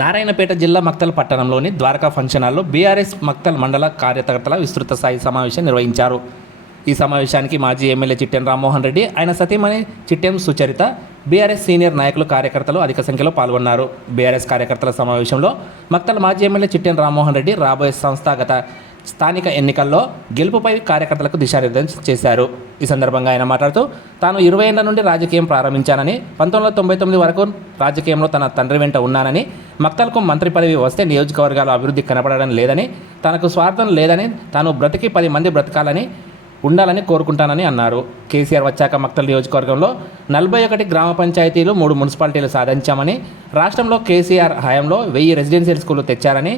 నారాయణపేట జిల్లా మక్తల్ పట్టణంలోని ద్వారకా ఫంక్షన్ హాల్లో బీఆర్ఎస్ మక్తల్ మండల కార్యకర్తల విస్తృత స్థాయి సమావేశం నిర్వహించారు. ఈ సమావేశానికి మాజీ ఎమ్మెల్యే చిట్టెం రామ్మోహన్ రెడ్డి ఆయన సతీమణి చిట్టెం సుచరిత బీఆర్ఎస్ సీనియర్ నాయకులు కార్యకర్తలు అధిక సంఖ్యలో పాల్గొన్నారు. బీఆర్ఎస్ కార్యకర్తల సమావేశంలో మక్తల్ మాజీ ఎమ్మెల్యే చిట్టెం రామ్మోహన్ రెడ్డి రాబోయే సంస్థాగత స్థానిక ఎన్నికల్లో గెలుపుపై కార్యకర్తలకు దిశానిర్దేశం చేశారు. ఈ సందర్భంగా ఆయన మాట్లాడుతూ తాను ఇరవై ఏళ్ళ నుండి రాజకీయం ప్రారంభించానని పంతొమ్మిది వందల తొంభై తొమ్మిది వరకు రాజకీయంలో తన తండ్రి వెంట ఉన్నానని మక్తల్కు మంత్రి పదవి వస్తే నియోజకవర్గాల అభివృద్ధి కనపడడం లేదని తనకు స్వార్థం లేదని తాను బ్రతికి పది మంది బ్రతకాలని ఉండాలని కోరుకుంటానని అన్నారు. కేసీఆర్ వచ్చాక మక్తల్ నియోజకవర్గంలో నలభై ఒకటి గ్రామ పంచాయతీలు మూడు మున్సిపాలిటీలు సాధించామని రాష్ట్రంలో కేసీఆర్ హయాంలో వెయ్యి రెసిడెన్షియల్ స్కూళ్ళు తెచ్చారని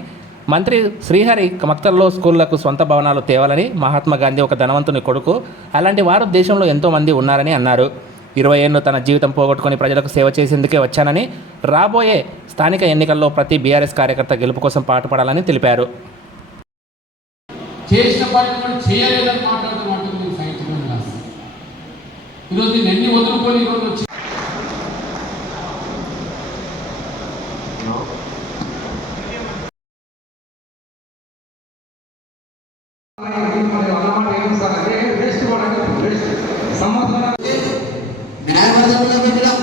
మంత్రి శ్రీహరి మక్తల్లో స్కూళ్ళకు సొంత భవనాలు తేవాలని మహాత్మా గాంధీ ఒక ధనవంతుని కొడుకు. అలాంటి వారు దేశంలో ఎంతోమంది ఉన్నారని అన్నారు. ఇరవై ఏళ్ళు తన జీవితం పోగొట్టుకుని ప్రజలకు సేవ చేసేందుకే వచ్చానని రాబోయే స్థానిక ఎన్నికల్లో ప్రతి బీఆర్ఎస్ కార్యకర్త గెలుపు కోసం పాటుపడాలని తెలిపారు. చేసిన పని చేయలేదని ఈరోజు ఎన్ని వదులుకొని ఈరోజు వచ్చి న్యాయవాదంలో పెట్టడం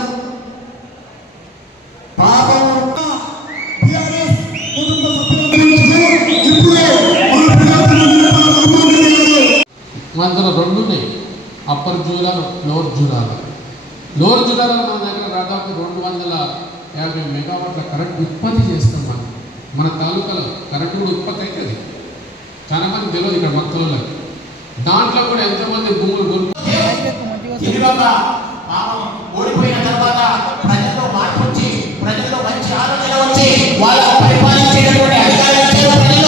పాపం మన రెండు ఉన్నాయి అప్పర్ జూరాలు లోవర్ జూరాలు లోవర్ జూరాలు మన దగ్గర దాదాపు రెండు వందల యాభై మెగావాట్ల కరెంట్ ఉత్పత్తి చేస్తాం మనం మన తాలూకాలో కరెంట్ కూడా ఉత్పత్తి అవుతుంది. చాలా తెలియదు ఇక్కడ మొత్తంలో దాంట్లో కూడా ఎంతమంది భూములు కొనుక్కు ఓడిపోయిన తర్వాత ప్రజల్లో మార్పు వచ్చి ప్రజల్లో మంచి ఆలోచన వచ్చి వాళ్ళ పరిపాలించేటటువంటి అధికారులు కానీ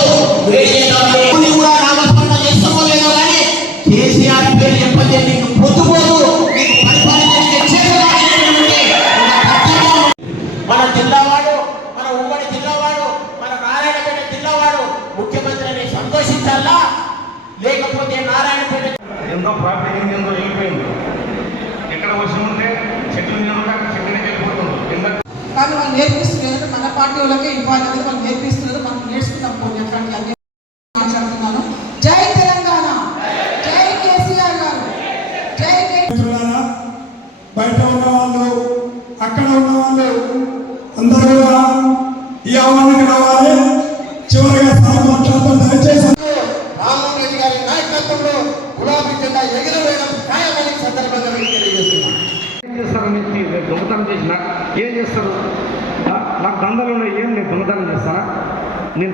మన జిల్లావాడు మన ఉమ్మడి జిల్లావాడు మన నారాయణపేట జిల్లావాడు ముఖ్యమంత్రి అని సంతోషించాలా లేకపోతే నారాయణపేట ఎంతో వెళ్ళిపోయింది ఎక్కడ ఉంటే చెట్లు కానీ వాళ్ళు నేర్పిస్తున్నారు. మన పార్టీ వాళ్ళకే ఇవ్వాలి. అనేది వాళ్ళు నేర్పిస్తున్నారు. మనం పోనీ. అట్లాంటి అన్ని మాట్లాడుతున్నాను. జై తెలంగాణ! జై కేసీఆర్ గారు! జై బయట ఉన్న వాళ్ళు అక్కడ ఉన్న వాళ్ళు అందరూ కూడా ఈ ఆహ్వానానికి రావాలి. చివరిగా మాట్లాడతాం దయచేసి రామ్మోహన్ రెడ్డి గారి నాయకత్వంలో గులాబీ జెండా ఎగురవేయడం ఖాయమని సందర్భంగా మీకు తెలియజేస్తున్నాను. ఏం చేస్తారని రేపు దొంగతనం చేసిన ఏం చేస్తారు? నాకు దండలు ఉన్నాయి ఏం నేను దొంగతనం చేస్తానా నేను